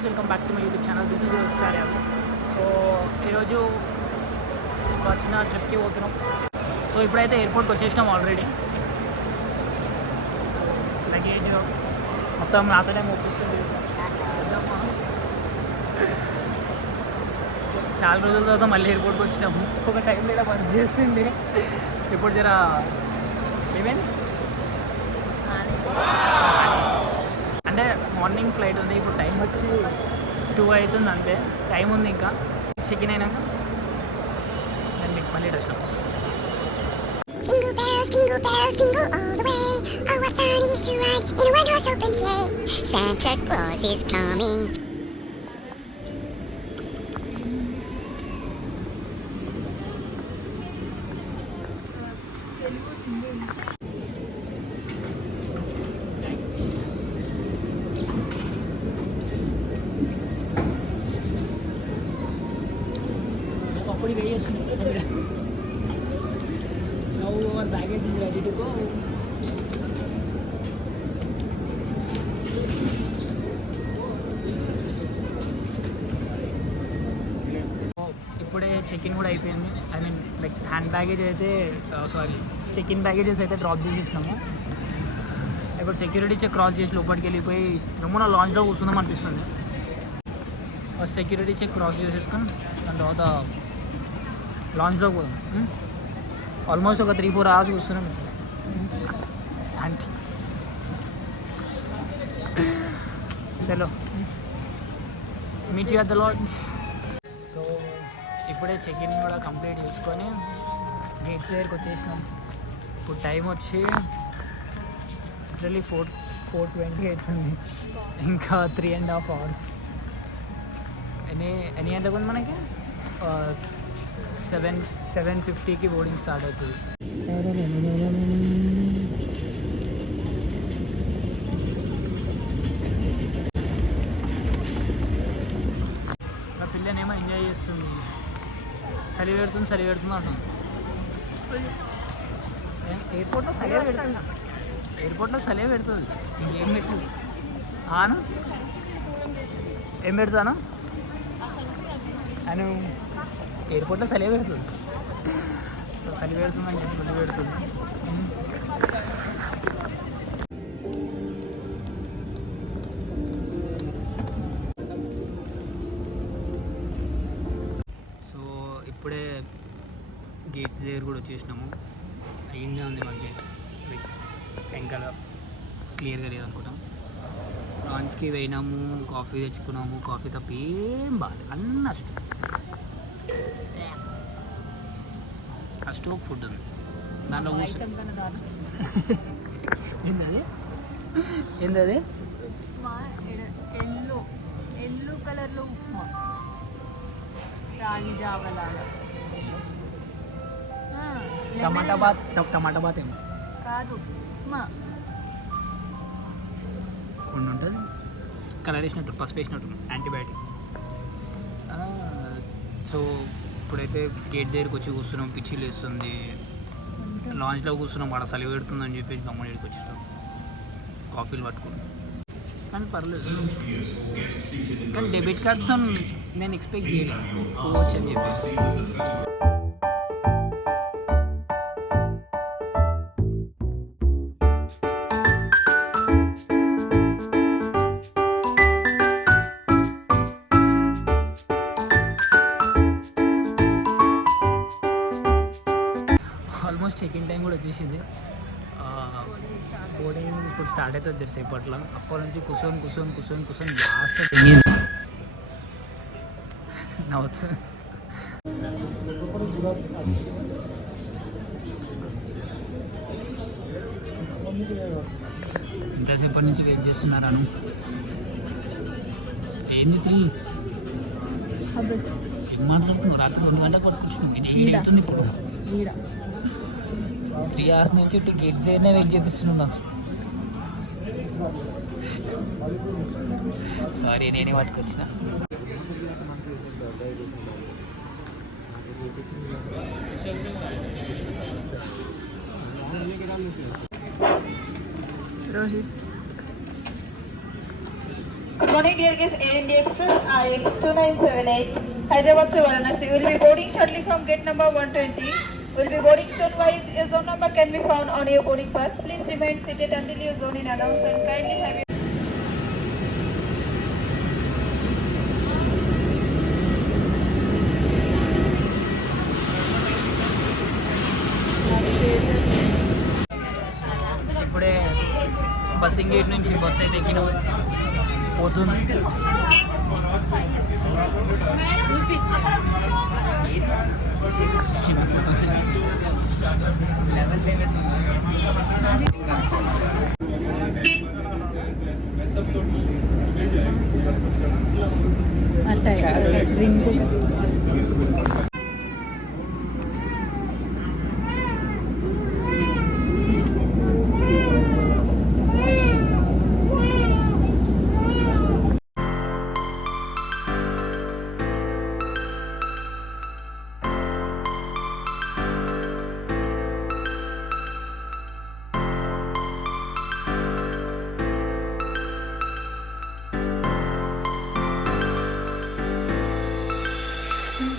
Friends, welcome back to my YouTube channel. This is Rohit స్టార్ యాదవ్. సో ఈరోజు వచ్చిన ట్రిప్కి పోతున్నాం. సో ఇప్పుడైతే ఎయిర్పోర్ట్కి వచ్చేసినాం ఆల్రెడీ. లగేజ్ మొత్తం నాతోనే మోపిస్తుంది. చాలా రోజుల తర్వాత మళ్ళీ ఎయిర్పోర్ట్కి వచ్చినాము. ఒక టైం లేదా వర్క్ చేస్తుంది. ఇప్పుడు జర ఏమేమి అంటే మార్నింగ్ ఫ్లైట్ ఉంది. ఇప్పుడు టైం వచ్చి 2 అవుతుంది, అంతే టైం ఉంది. ఇంకా చెక్-ఇన్ అయినాక నేను మీకు మళ్ళీ డ్రెస్ నమ్స్. Jingle bells, jingle bells, jingle all the way. Oh, what fun it is to ride in a one-horse open sleigh. Santa Claus is coming. అప్పుడు వెయ్యి చేస్తుంది. Now our baggage is ready to go. ఇప్పుడే చెక్-ఇన్ కూడా అయిపోయింది. I mean like hand baggage అయితే check-in baggages అయితే డ్రాప్ చేసేసినాము. ఇప్పుడు సెక్యూరిటీ చెక్ క్రాస్ చేసి లోపలికి వెళ్ళిపోయి రమ్మన లాంచ్లో కూర్చుందాం అనిపిస్తుంది. ఫస్ట్ సెక్యూరిటీ చెక్ క్రాస్ చేసేసుకొని దాని తర్వాత లాంచ్లో పోదాం. ఆల్మోస్ట్ ఒక 3-4 అవర్స్ కూర్చున్నాం. అంటే చలో meet you at the launch. So ఇప్పుడే చెక్-ఇన్ కూడా కంప్లీట్ చేసుకొని గేట్స్ దగ్గరికి వచ్చేసినాం. ఇప్పుడు టైం వచ్చి లిటరలీ 4:20 అవుతుంది. ఇంకా 3.5 అవర్స్. ఎన్ని గంటలకు ఉంది మనకి? 7:50కి బోర్డింగ్ స్టార్ట్ అవుతుంది. నా పిల్లనేమో ఎంజాయ్ చేస్తుంది. చలి పెడుతుంది అంటుంది. ఎయిర్పోర్ట్లో చలి పెడుతుంది. ఇంకేం పెట్టు ఆను ఏం పెడతాను అని ఎయిర్పోర్ట్లో చలి పెడుతుంది. సో చలి పెడుతుందని చెప్పి చలి పెడుతుంది. సో ఇప్పుడే గేట్స్ దగ్గర కూడా వచ్చేసినాము. అయ్యిందే ఉంది మాకు గేట్. వెంకల క్లియర్గా లేదనుకుంటాం. లాంచ్కి పోయినాము, కాఫీ తెచ్చుకున్నాము. కాఫీ తప్ప ఏం బాగాలేదు, అన్నీ ఫస్ట్ ఫుడ్ ఉంది దాంట్లో ఏంది ఎల్లో కలర్లో ఉప్మా, రాగి జావలాగా. టమాటా బాత్ ఏమో కాదు, ఉప్మా ఉంటుంది. కలర్ వేసినట్టు, పసుపు వేసినట్టు, యాంటీబయాటిక్. సో ఇప్పుడైతే గేట్ దగ్గరికి వచ్చి కూర్చున్నాం. పిచ్చిలు వేస్తుంది. లాంచ్లో కూర్చున్నాం. వాడ చలి పెడుతుందని చెప్పేసి గమ్మడికి వచ్చినాం. కాఫీలు పట్టుకున్నాం. కానీ పర్లేదు. కానీ డెబిట్ కార్డ్తో నేను ఎక్స్పెక్ట్ చేయలేదు పోవచ్చు అని చెప్పేసి. ఆల్మోస్ట్ చెక్-ఇన్ టైం కూడా వచ్చేసింది. బోర్డింగ్ ఇప్పుడు స్టార్ట్ అవుతుంది జరిసేపట్లో. అప్పటి నుంచి కూర్చొని లాస్ట్ నవ్వుతుంది. ఇంతసేపటి నుంచి వెయిట్ చేస్తున్నారాను. ఏంది త్రీ ఏం మాట్లాడుతున్నావు? రాత్రి 2 గంటలకు పట్టుకొచ్చినావు. ఇది అవుతుంది ఇప్పుడు. 3 hours నుంచి గేట్ దగ్గరనే వెయిట్ చేపిస్తున్నా. సారీ, నేనే పట్టుకొచ్చిన. Rohit morning, dear guests. Air India Express IX 2978 Hyderabad to Varanasi. We'll be boarding shortly from gate number 120. We'll be boarding zone-wise. Your zone number can be found on your boarding pass. Please remain seated until your zone is announced and kindly have your ఇప్పుడే బస్సింగ్ గేట్ నుంచి బస్సు అయితే ఎక్కిన పోతుంది. అంటే drink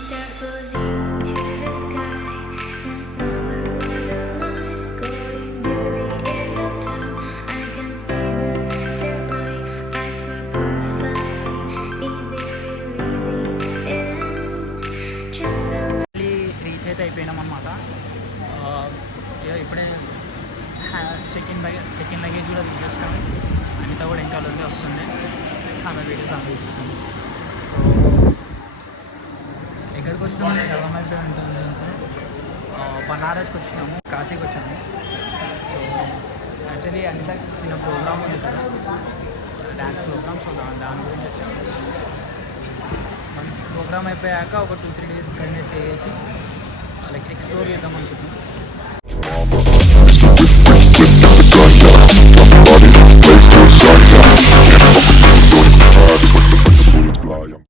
Star flows into the sky. The summer was alive, going to the end of time. I can see the daylight. Eyes were perfect. Is it really the end? Just a మళ్ళీ రీచ్ అయితే అయిపోయినాం అనమాట. ఇప్పుడే check in luggage కూడా తీసేసుకొని అనిత కూడా ఇంకా లోపే వస్తుంది. ఆమె వీడియోస్ అందిస్తుంది. సో ఎక్కడికి వచ్చినాము ఎల్లమైతే ఉంటుందంటే బనారస్కి వచ్చినాము, కాశీకి వచ్చాము. సో యాక్చువల్లీ అనిత చిన్న ప్రోగ్రామ్ ఉంది కదా, డ్యాన్స్ ప్రోగ్రామ్. సో దాని గురించి వచ్చాము. మంచి ప్రోగ్రామ్ అయిపోయాక ఒక 2-3 డేస్ ఇక్కడనే స్టే చేసి లైక్ ఎక్స్ప్లోర్ చేద్దాం అనుకుంటున్నాం.